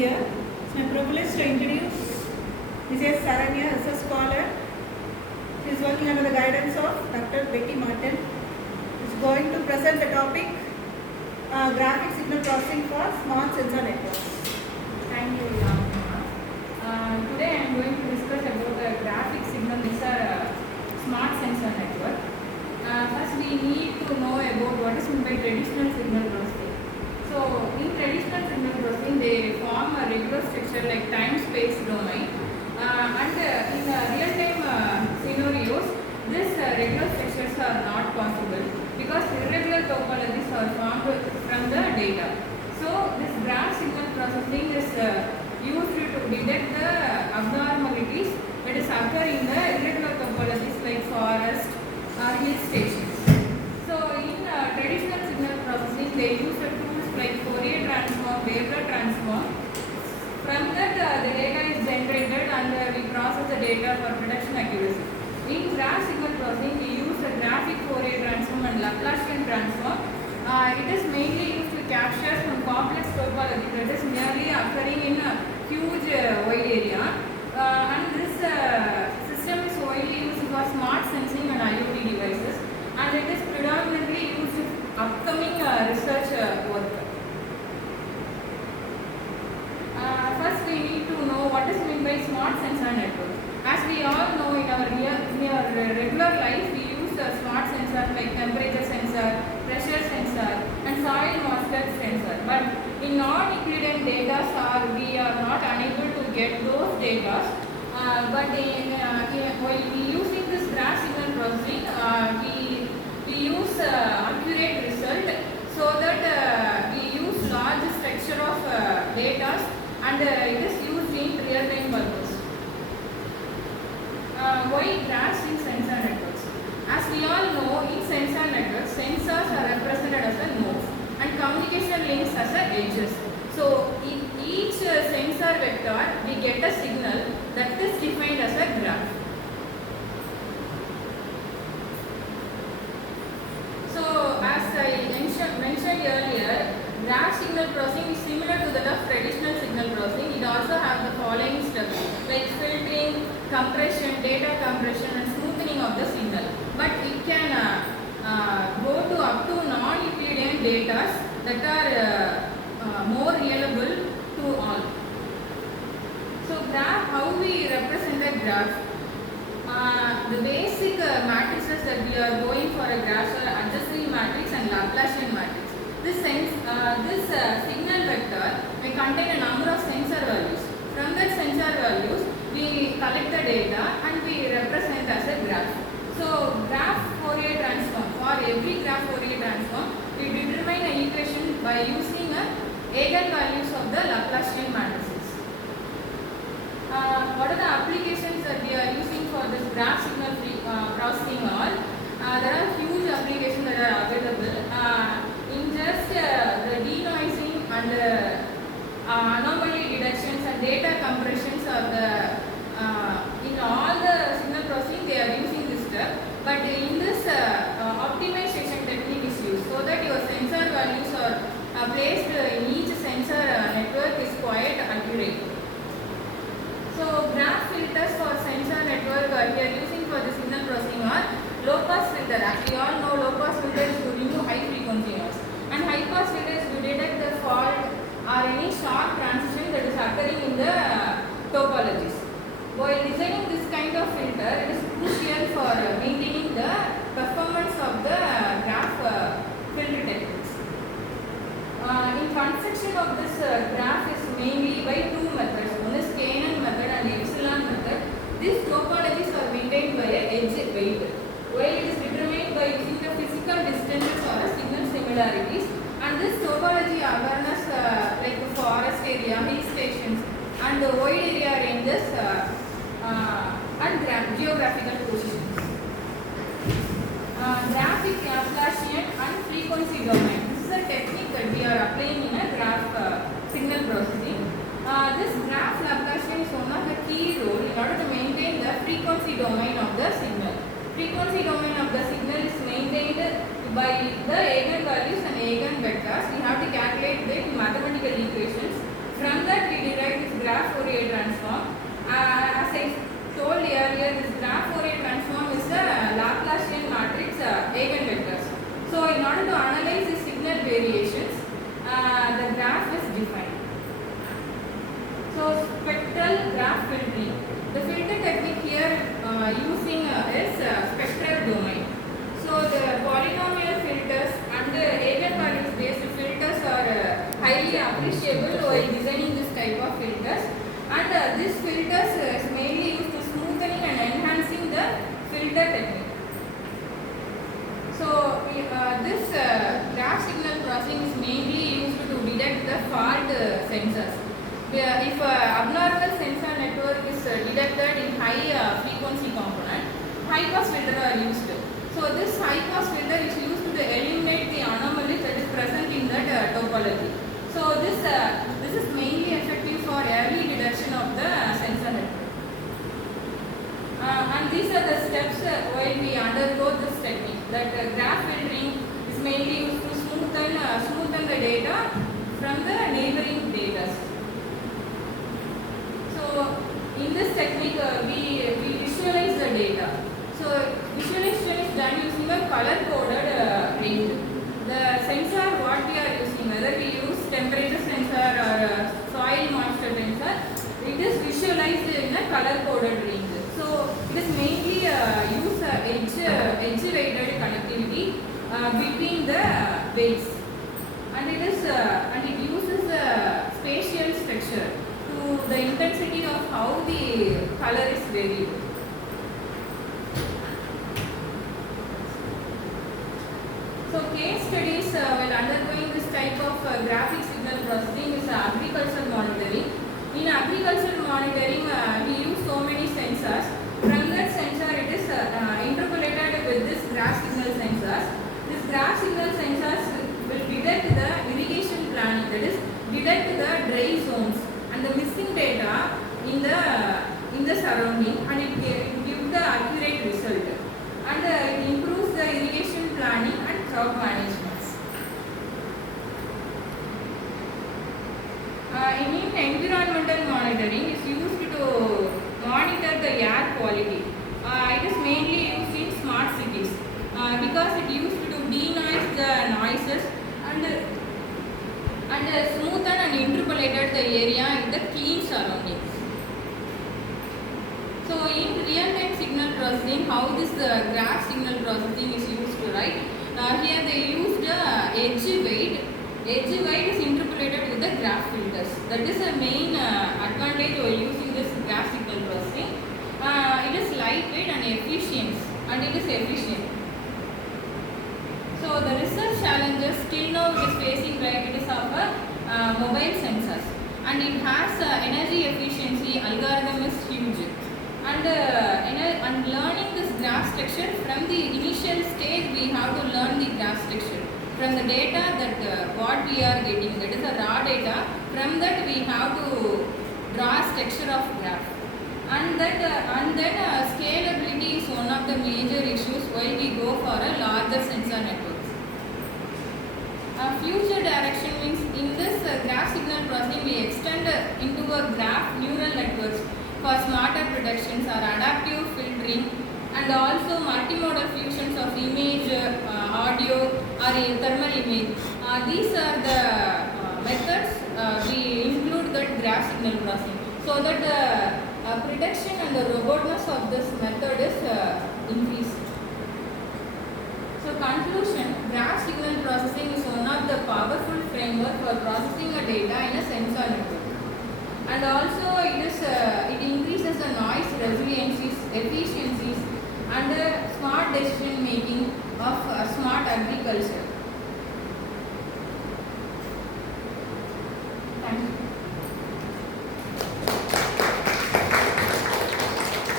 here. It's my privilege to introduce Mrs. Saranya as a scholar. She is working under the guidance of Dr. Betty Martin. She is going to present the topic graphic signal processing for smart sensor networks. Thank you, Yamuna. Today I am going to discuss about the graphic signal smart sensor network. First we need to know about what is meant by traditional signal processing. So in traditional signal processing they form a regular structure like time-space domain and in real-time scenarios this regular structures are not possible because irregular topologies are formed from the data. So this graph signal processing is used to detect the abnormalities that is occurring in the irregular topologies like forest or hill stations. So in traditional signal processing they use tools like Fourier transform, Weber transform. From that the data is generated and we process the data for prediction accuracy. In graph signal processing we use the graphic Fourier transform and Laplacian transform. It is mainly used to capture some complex topology that is merely occurring in a huge wide area. And this system is widely used for smart sensing and IoT devices, and it is predominantly used in upcoming research work. First we need to know what is meant by smart sensor network. As we all know, in our regular life we use smart sensors like temperature sensor, pressure sensor and soil moisture sensor, but in non-Euclidean data we are not unable to get those data. But while we using this graph signal processing, we use accurate result so that we use large structure of data and it is used in real-time purpose. Why graphs in sensor networks? As we all know, in sensor networks, sensors are represented as a nodes and communication links as a edges. So in each sensor vector, we get a signal that is defined as a graph. So as I mentioned earlier, graph signal processing is similar to that of traditional signal processing. It also has the following steps like filtering, compression, data compression and smoothing of the signal. But it can go to up to non-Euclidean data that are more reliable to all. So graph, how we represent a graph? The basic matrices that we are going for a graph are adjacency matrix and Laplacian matrix. This signal vector may contain a number of sensor values. From that sensor values, we collect the data and we represent as a graph. So graph Fourier transform. For every graph Fourier transform, we determine an equation by using eigenvalues of the Laplacian matrices. What are the applications that we are using for this graph signal processing all? There are huge applications that are available. In just the denoising and anomaly detections and data compressions of in all the signal processing they are using this step, but in this optimization technique is used so that your sensor values are placed in each sensor network is quite accurate. So graph filters for sensor network we are using for the signal processing are low pass filter. As we all know, low pass filter is to remove high frequency noise, and high pass filter is to detect the fault or any sharp transition that is occurring in the topologies. While designing this kind of filter, it is crucial for maintaining the performance of the graph filter techniques. In construction of this graph is mainly by two methods. One is K-NN method and epsilon method. These topologies are maintained by a edge weight, while it is determined by using the physical distances or signal similarities. And this topology awareness like the forest area, hill stations and the wide area ranges and geographical positions. Graphic Laplacian and frequency domain. This is a technique that we are applying in a graph signal processing. This graph Laplacian is one of the key role in order to maintain the frequency domain of the signal. Frequency domain of the signal is maintained by the eigenvalues and eigenvectors. We have to calculate the mathematical equations. From that we defined. So spectral graph filtering. The filter technique here using is spectral domain. So the polynomial filters and the eigenvalues based filters are highly appreciable while designing this type of filters. And this filters is mainly used to smoothening and enhancing the filter technique. So this graph signal processing is mainly used to detect the fault sensors. If abnormal sensor network is detected in high frequency component, high pass filter are used. So this high pass filter is used to eliminate the anomalies that is present in that topology. So this is mainly effective for early detection of the sensor network. And these are the steps while we undergo this technique. That graph filtering is mainly used to smoothen the data from the neighboring data. So in this technique we visualize the data. So visualization is done using a color coded range. The sensor what we are using, whether we use temperature sensor or soil moisture sensor, it is visualized in a color coded range. So it is mainly use edge weighted connectivity between the weights, and it uses spatial structure to the intensity of how the color is varied. So case studies while undergoing this type of graphic signal processing is agricultural monitoring. In agricultural monitoring, we use so many sensors. From that sensor, it is interpolated with this graph signal sensors. This graph signal sensors will detect the irrigation planning, that is, detect the dry zones and the missing data in the surrounding, and it gives the accurate result. And it improves the irrigation planning and crop management. In environmental monitoring is used to monitor the air quality. It is mainly used in smart cities because it used to denoise the noises and smoothen and interpolated the area in the clean surroundings. So in real-time signal processing, how this graph signal processing is used to, right? Here they used edge weight. Edge weight is interpolated with the graph filters. That is the main advantage of using this graph signal processing. It is lightweight and efficient, So the research challenges till now it is facing, right? It is of mobile sensors, and it has energy efficiency algorithm is huge. And learning this graph structure from the initial stage, we have to learn the graph structure from the data that what we are getting, that is the raw data. From that we have to draw a structure of graph, and then scalability is one of the major issues while we go for a larger sensor networks. Future direction means in this graph signal processing we extend into a graph neural networks for smarter predictions or adaptive filtering, and also multimodal fusions of image, audio or thermal image. These are the methods we include that graph signal processing, so that the prediction and the robustness of this method is increased. So conclusion, graph signal processing is one of the powerful framework for processing a data in a sensor network. And also it increases the noise resiliencies, efficiencies, and smart decision making of smart agriculture.